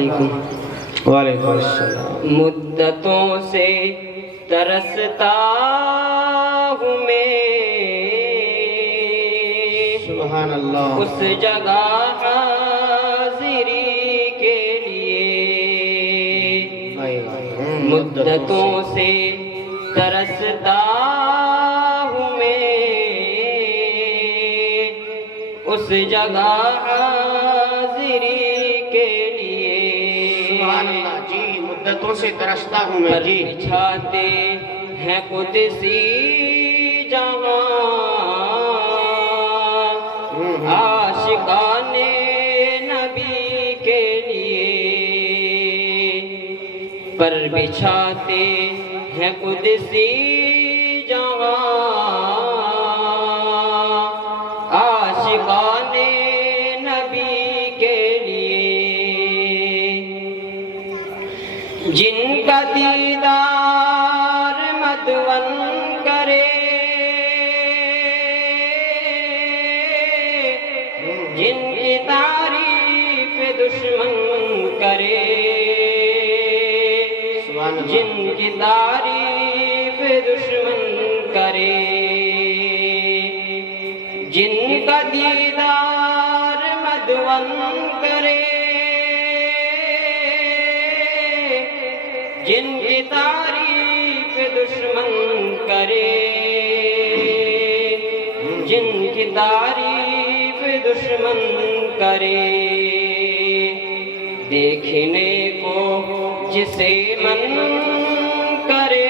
علیکم۔ وعلیکم السلام۔ مدتوں سے ترستا ہوں میں سبحان اللہ۔ اس جگہ حاضری کے لیے، مدتوں سے ترستا ہوں میں اس جگہ حاضری کے لیے۔ سبحان اللہ جی، مدتوں سے ترستا ہوں میں پر جی۔ بچھاتے ہیں قدسی جہاں عاشقان نبی کے لیے، پر بچھاتے ہیں قدسی جہاں عاشقان نبی کے لیے، جن کا دیدار مدون کرے، جن کی تعریف دشمن کرے، جن کی تعریف دشمن کرے، جن کا دیدار مدون کرے، جن کی تعریف دشمن کرے، جن کی تعریف دشمن کرے، دیکھنے کو جسے من کرے،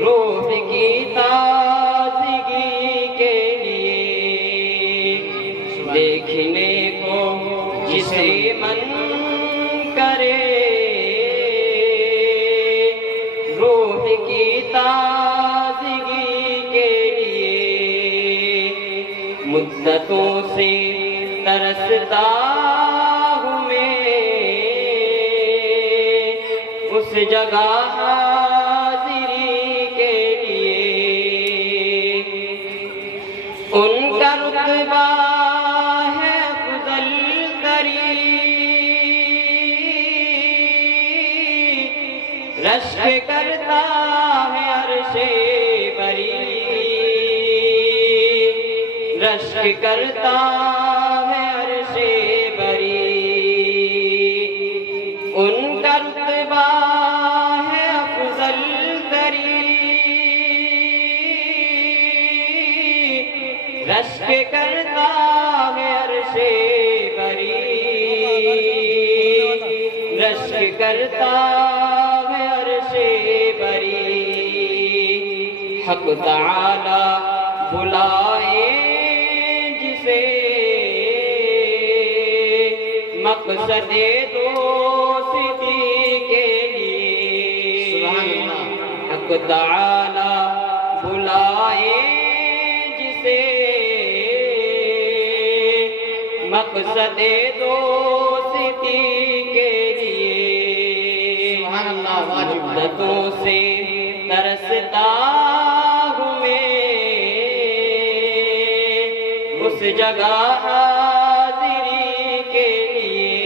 روح کی تازگی کے لیے، دیکھنے کو جسے من کرے، روح کی تازگی کے لیے، مدتوں سے ترستا ہوں میں اس جگہ حاضری کے لیے۔ ان کا رتبہ ہے افضل ترین، رشک کرتا ہے عرش بری، رشک کرتا ہے عرش بری۔ ان کا رتبہ ہے افضل ترین، رشک کرتا ہے عرش بری، رشک کرتا ہے عرش بری۔ حق تعالی بلائے جسے مقصد دوستی کے لیے، حق تعالی بلائے جسے مقصد دوستی کے لیے، مدتوں سے ترستا ہوں میں اس جگہ حاضری کے لیے،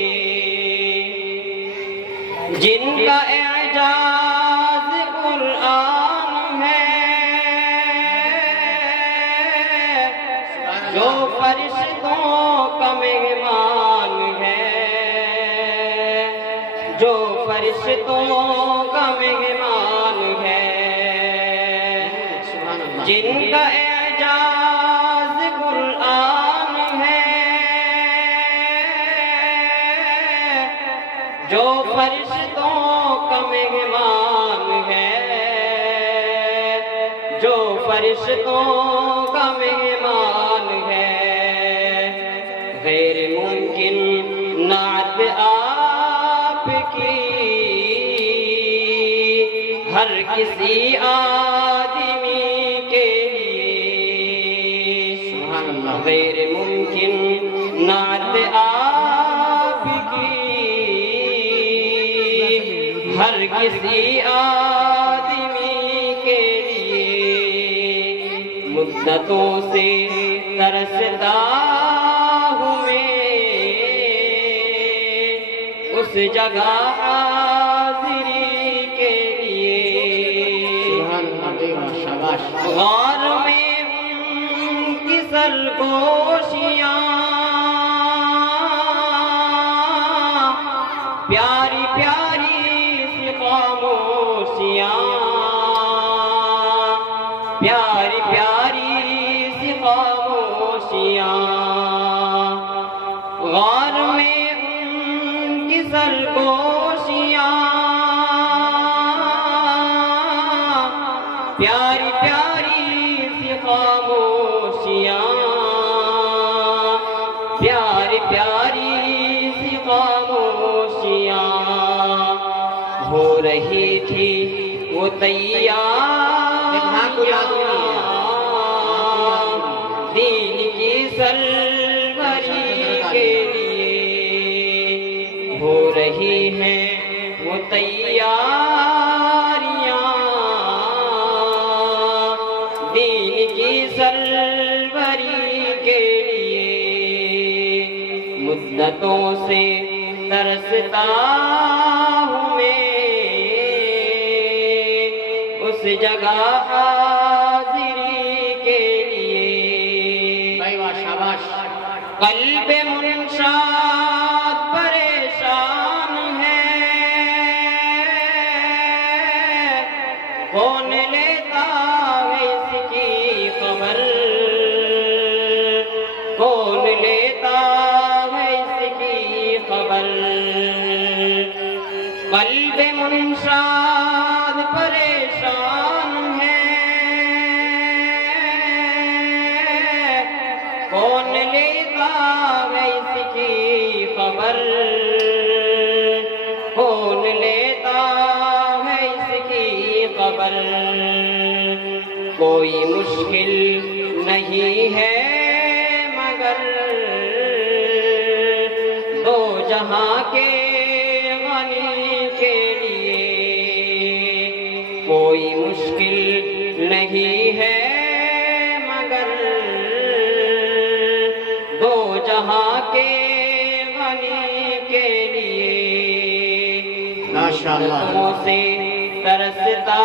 جن کا اعجاز قرآن ہے، جو فرشتوں کا مہمان ہے، جو فرشتوں کا مہمان ہے، جن کا اعجاز قرآن ہے، جو فرشتوں کا مہمان ہے، جو فرشتوں کا مہمان ہے، غیر ممکن نعت آپ کی ہر کسی آدمی کے لیے، غیر ممکن نعت آپ کی ہر کسی آدمی کے لیے، مدتوں سے ترستا ہوں میں اس جگہ حاضری کے لیے سبحان اللہ، شاباش۔ غار میں ان کی سرگوشیاں پیاری پیاری سی خاموشیاں، پیاری پیاری سی خاموشیاں، غار میں ان کی سرگوشیاں پیاری پیاری سی خاموشیاں، پیاری پیاری سی خاموشیاں، ہو رہی تھی وہ تیاریاں دین کی سربری کے لیے، ہو رہی ہیں وہ تیاریاں دین کی سربری کے لیے، مدتوں سے ترستا ہوں میں اس جگہ حاضری کے لیے، بھائی واہ، شاباش۔ قلب منشاد پریشان ہے، کون لیتا ہے اس کی خبر، کون لیتا ہے اس کی خبر، قلب منشاد پریشان ہے، کون لیتا ہے اس کی خبر، کون لیتا ہے اس کی خبر، کوئی مشکل نہیں ہے مگر دو جہاں کے غنی کے لیے، کوئی مشکل نہیں ہے مگر دو جہاں کے غنی کے لیے، ماشاءاللہ۔ مدتوں سے ترستا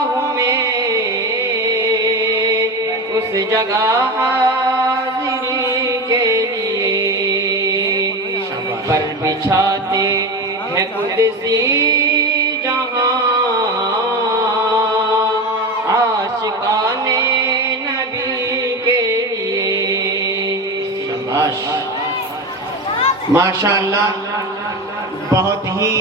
ہوں میں اس جگہ حاضری کے لیے، پر بچھاتے ہیں قدسی جہاں عاشقان نبی کے لیے، شاباش، ماشاءاللہ، بہت ہی